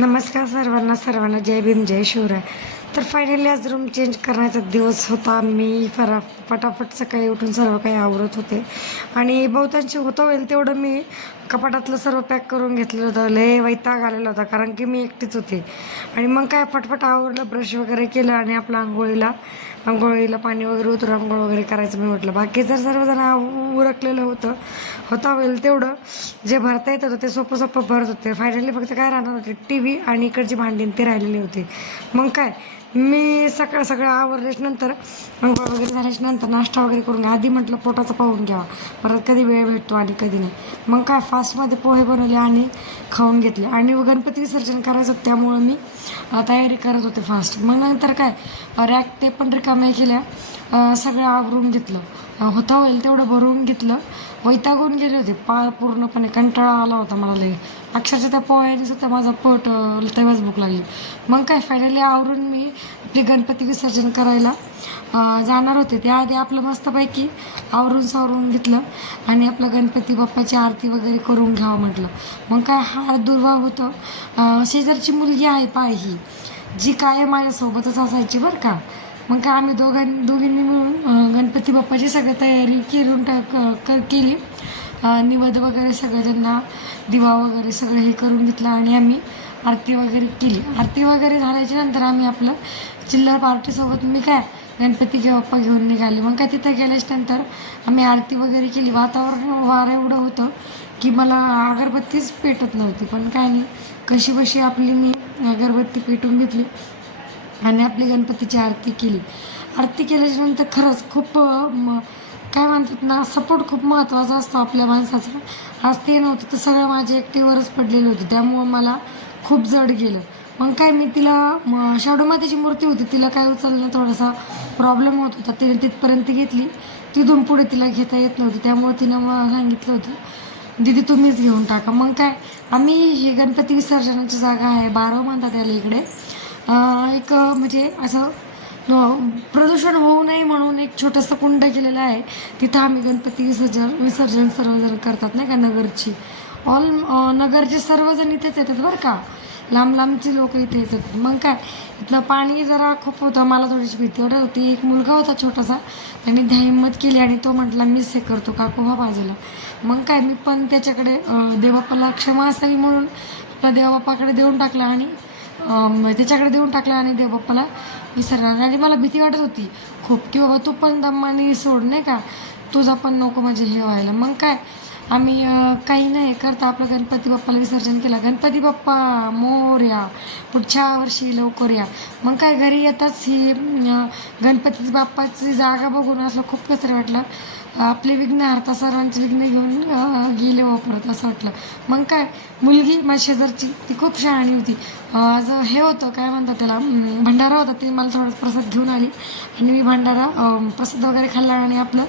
नमस्कार सर्वांना सर्वांना जय भीम जय शिवराय. तर फायनली आज रूम चेंज करण्याचा दिवस होता. मी फरा फटाफट सकाळी उठून सर्व काही आवरत होते. आणि बहुतांशी होतं होईल तेवढं मी कपाटातलं सर्व पॅक करून घेतलेलं होतं. लय वैताग आलेला होता कारण की मी एकटीच होते. आणि मग काय फटफट आवरलं ब्रश वगैरे केलं आणि आपलं आंघोळीला आंघोळीला पाणी वगैरे उतरून आंघोळ वगैरे करायचं मी म्हटलं. बाकी जर सर्वजण उरकलेलं होतं होता होईल तेवढं. जे भरता येत होतं ते सोपं सोपं भरत होते. फायनली फक्त काय राहणार होते? टी व्ही आणि इकडची भांडी ते राहिलेली होती. मग काय? मी सकाळ सगळं आवरल्याच्या नंतर आंघोळ वगैरे झाल्याच्यानंतर नाश्ता वगैरे करून घ्या. आधी म्हटलं पोटाचा पाहून घ्यावा. परत कधी वेळ भेटतो आणि कधी नाही. मग काय फास्टमध्ये पोहे बनवले आणि खाऊन घेतले. आणि गणपती विसर्जन करायचं होतं, त्यामुळं मी तयारी करत होते फास्ट मग नंतर काय रॅक ते पण रिकाम्या केल्या. सगळं आवरून घेतलं. होता होईल तेवढं भरून घेतलं. वैतागून गेले होते. पार पूर्णपणे कंटाळा आला होता मला लई. अक्षरशः त्या पोळ्याने सुद्धा माझा पोट तेव्हाच भूक लागली. मग काय फायनली आवरून मी आपली गणपती विसर्जन करायला जाणार होते. त्याआधी आपलं मस्तपैकी आवरून सावरून घेतलं आणि आपलं गणपती बाप्पाची आरती वगैरे करून घ्यावं म्हटलं. मग काय हा दुर्भाव होतं. शेजारची मुलगी आहे पाय ही जी कायम माझ्यासोबतच असायची बरं का. मग काय आम्ही दोघां दोघींनी मिळून गणपती बाप्पाची सगळी तयारी केरून टाक क- केली. निवद वगैरे सगळं त्यांना दिवा वगैरे सगळं हे करून घेतलं आणि आम्ही आरती वगैरे केली. आरती वगैरे झाल्याच्यानंतर आम्ही आपलं चिल्लर पार्टीसोबत मी काय गणपती घे बाप्पा घेऊन निघाले. मग काय तिथं गेल्याच्यानंतर आम्ही आरती वगैरे केली. वातावरण वारं एवढं होतं की मला अगरबत्तीच पेटत नव्हती. पण काय नाही कशी बशी आपली मी अगरबत्ती पेटून घेतली आणि आपली गणपतीची आरती केली. आरती केल्याच्यानंतर खरंच खूप म- काय म्हणतात ना सपोर्ट खूप महत्त्वाचा असतो आपल्या माणसाचा. आज ते नव्हतं तर सगळं माझ्या एकटीवरच पडलेलं होतं. त्यामुळं मला खूप जड गेलं. मग काय मी तिला म- शाडू मातेची मूर्ती होती तिला काय उचलणं थोडासा प्रॉब्लेम होत होता. तिने तिथपर्यंत घेतली. तिथून पुढे तिला घेता येत नव्हती. त्यामुळे तिनं मला सांगितलं होतं दीदी तुम्हीच घेऊन टाका. मग काय आम्ही ही गणपती विसर्जनाची जागा आहे बारा म्हणतात याला इकडे. एक म्हणजे असं प्रदूषण होऊ नये म्हणून एक छोटंसं कुंड केलेलं आहे. तिथं आम्ही गणपती विसर्जन विसर्जन सर्वजण करतात नाही का नगरची. ऑल नगरचे सर्वजण इथेच येतात बरं का. लांब लांबची लोक इथे येतात. मग काय इथलं पाणी जरा खूप होतं मला थोडीशी भीती वाटत होती. एक मुलगा होता छोटासा त्याने हिंमत केली आणि तो म्हटला मीच हे करतो काकू हा बाजूला. मग काय मी पण त्याच्याकडे देवापाला क्षमा असावी म्हणून आपला देवबाप्पाकडे देऊन टाकला आणि त्याच्याकडे देऊन टाकला आणि देवबाप्पाला विसरणार. आणि मला भीती वाटत होती. खूप की बाबा तू पण दम्माने सोड नाही का? तुझा पण नको म्हणजे हे व्हायला. मग काय? आम्ही काही नाही करता. आपलं गणपती बाप्पाला विसर्जन केलं. गणपती बाप्पा मोर्या पुढच्या वर्षी लवकर या. मग काय घरी येताच ही गणपती बाप्पाची जागा बघून असलं खूप कसं वाटलं. आपले विघ्न हरता सर्वांचे विघ्न घेऊन गेले हो वापरत असं वाटलं. मग काय मुलगी माझ्या शेजारची ती खूप शहाणी होती. आज हे होतं काय म्हणतात त्याला भंडारा होता ती मला थोडंसं प्रसाद घेऊन आली. आणि मी भंडारा प्रसाद वगैरे खाल्ला आणि आपलं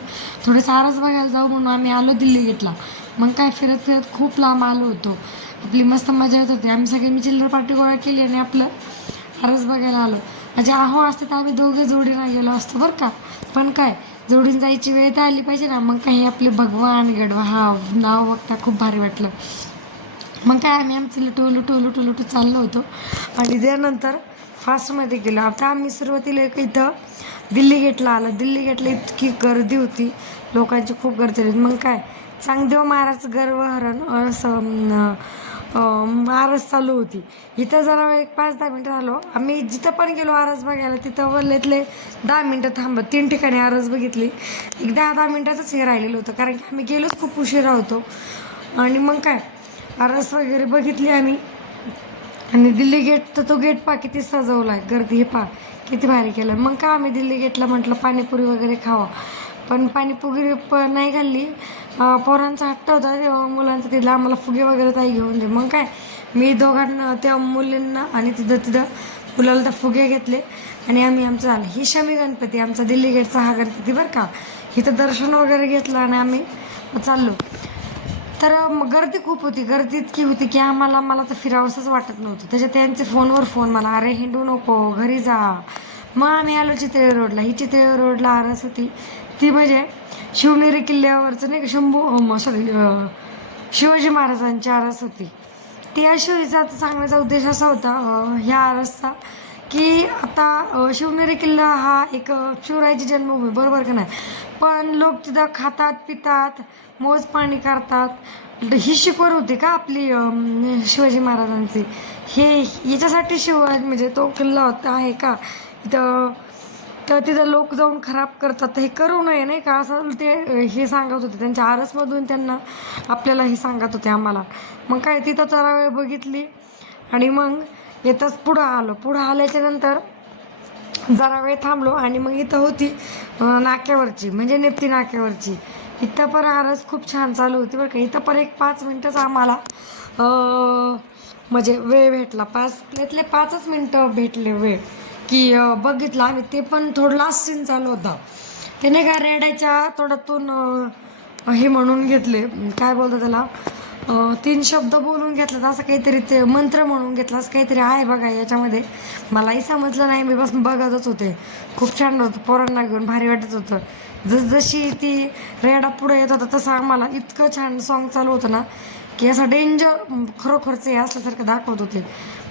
थोडंसं आरस बघायला जाऊ म्हणून आम्ही आलो दिल्ली गेटला. मग काय फिरत फिरत खूप लांब आलो होतो. आपली मस्त मजा येत होती. आम्ही सगळ्यांनी चिल्लर पार्टी गोळा केली आणि आपलं फारच बघायला आलो. म्हणजे आहो असते तर आम्ही दोघे जोडीला गेलो असतो बरं का. पण काय जोडीन जायची वेळ तर आली पाहिजे ना. मग काही आपले भगवान गडवा हा नाव बघता खूप भारी वाटलं. मग काय आम्ही आमचं लुटू लुटू लुटू लुटू चाललो होतो. आणि त्यानंतर फास्टमध्ये गेलो. आता आम्ही सुरुवातीला एक इथं दिल्ली गेटला आलं. दिल्ली गेटला इतकी गर्दी होती. लोकांची खूप गर्दी होती. मग काय चांगदेव महाराज गर्वहरण असं आरस चालू होती. इथं जरा एक पाच दहा मिनटं झालो आम्ही जिथं पण गेलो आरस बघायला तिथं वल्ल्यातले दहा मिनटं थांबत तीन ठिकाणी आरस बघितली. एक दहा दहा मिनटाचंच हे राहिलेलं होतं कारण की आम्ही गेलोच खूप उशिरा होतो. आणि मग काय आरस वगैरे बघितली आम्ही. आणि दिल्ली गेट तर तो गेट पा किती सजवला आहे. गर्दी हे पा किती भारी केलं. मग का आम्ही दिल्ली गेटला म्हटलं पाणीपुरी वगैरे खावा. पण पाणीपुरी प नाही खाल्ली. पोरांचा हट्ट होता तेव्हा मुलांचा तिथला आम्हाला फुगे वगैरे ताई घेऊन दे. मग काय मी दोघांना त्या मुलींना आणि तिथं तिथं मुलाला तर फुगे घेतले आणि आम्ही आमचं आलं ही शमी गणपती आमचा दिल्ली गेटचा हा गणपती बरं का? इथं दर्शन वगैरे घेतलं आणि आम्ही चाललो. तर मग गर्दी खूप होती. गर्दी इतकी होती की आम्हाला मला तर फिरावंसंच वाटत नव्हतं. त्याच्यात त्यांचे फोनवर फोन मला अरे हिंडू नको घरी जा. मग आम्ही आलो चितळे रोडला. ही चितळे रोडला आरस होती. ती म्हणजे शिवनेरी किल्ल्यावरचं नाही का शंभू सॉरी शिवाजी महाराजांची आरस होती. त्या शिवरीचा सांगण्याचा उद्देश असा होता ह्या आरसचा की आता शिवनेरी किल्ला हा एक अं, शिवरायाची जन्मभूमी बरोबर का नाही? पण लोक तिथं खातात पितात मोज पाणी करतात. ही शिकवण होती का आपली शिवाजी महाराजांची? हे याच्यासाठी शिवाजी म्हणजे तो किल्ला होता आहे का? इथं तर तिथं लोक जाऊन खराब करतात. तर हे करू नये नाही का? असं ते हे सांगत होते. त्यांच्या आरसमधून त्यांना आपल्याला हे सांगत होते आम्हाला. मग काय तिथं जरा वेळ बघितली आणि मग येतच पुढं आलो. पुढं आल्याच्यानंतर जरा वेळ थांबलो आणि मग इथं होती नाक्यावरची म्हणजे नेप्ती नाक्यावरची. इथं पण आरस खूप छान चालू होती बरं का. इथं पण एक पाच मिनटंच आम्हाला म्हणजे वेळ भेटला. पाच त्यातले पाचच मिनटं भेटले वेळ. की बघितलं आम्ही ते पण थोडं लास्ट सीन चालू होता. त्याने काय रेड्याच्या तोंडातून हे म्हणून घेतले. काय बोलतो त्याला? तीन शब्द बोलून घेतलं असं काहीतरी ते मंत्र म्हणून घेतला असं काहीतरी आहे बघा याच्यामध्ये. मलाही समजलं नाही मी बस बघतच होते. खूप छान होतं पोरांना घेऊन भारी वाटत होतं. जसजशी ती रेडा पुढे येत होता तसं आम्हाला इतकं छान सॉन्ग चालू होतं ना की असं डेंजर खरोखरचं हे असल्यासारखं दाखवत होते.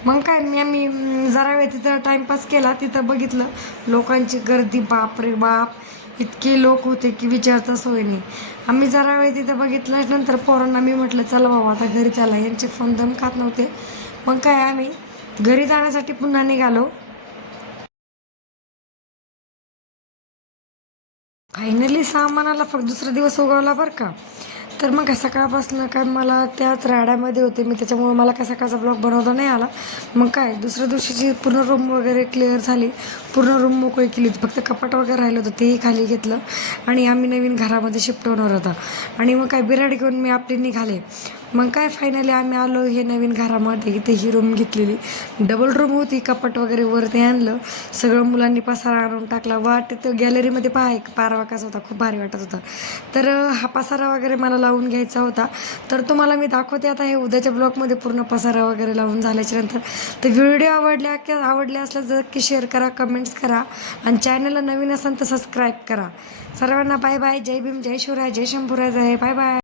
मग काय मी आम्ही जरा वेळ तिथं टाईमपास केला तिथं बघितलं. लोकांची गर्दी बाप रे बाप. इतके लोक होते की विचारता सोय नाही. आम्ही जरा वेळ तिथं बघितलं नंतर पोरांना मी म्हटलं चला बाबा आता घरी चला. यांचे फोन दम खात नव्हते. मग काय आम्ही घरी जाण्यासाठी पुन्हा निघालो. फायनली सामानाला फक्त दुसरा दिवस उगवला बरं का. तर मग सकाळपासून काय मला त्याच राड्यामध्ये होते मी त्याच्यामुळे मला काय सकाळचा ब्लॉग बनवता नाही आला. मग काय दुसऱ्या दिवशीची पूर्ण रूम वगैरे क्लिअर झाली पूर्ण रूम मोकळी केली होती फक्त कपाट वगैरे राहिलं होतं तेही खाली घेतलं आणि आम्ही नवीन घरामध्ये शिफ्ट होणार होता. आणि मग काय बिराड घेऊन मी आपली निघाले. मग काय फायनली आम्ही आलो हे नवीन घरामध्ये इथे ही रूम घेतलेली. डबल रूम होती कपाट वगैरे वरती आणलं. सगळं मुलांनी पसारा आणून टाकला. वाट तिथं गॅलरीमध्ये पहा एक पारवा कसा होता खूप भारी वाटत होता. तर हा पसारा वगैरे मला लावून घ्यायचा होता. तर तुम्हाला मी दाखवते आता हे उद्याच्या ब्लॉगमध्ये पूर्ण पसारा वगैरे लावून झाल्याच्यानंतर. तर व्हिडिओ आवडल्या की आवडल्या असल्यास जर की शेअर करा कमेंट्स करा. आणि चॅनलला नवीन असाल तर सबस्क्राईब करा. सर्वांना बाय बाय जय भीम जय शिवराय जय शंभूराय जय बाय बाय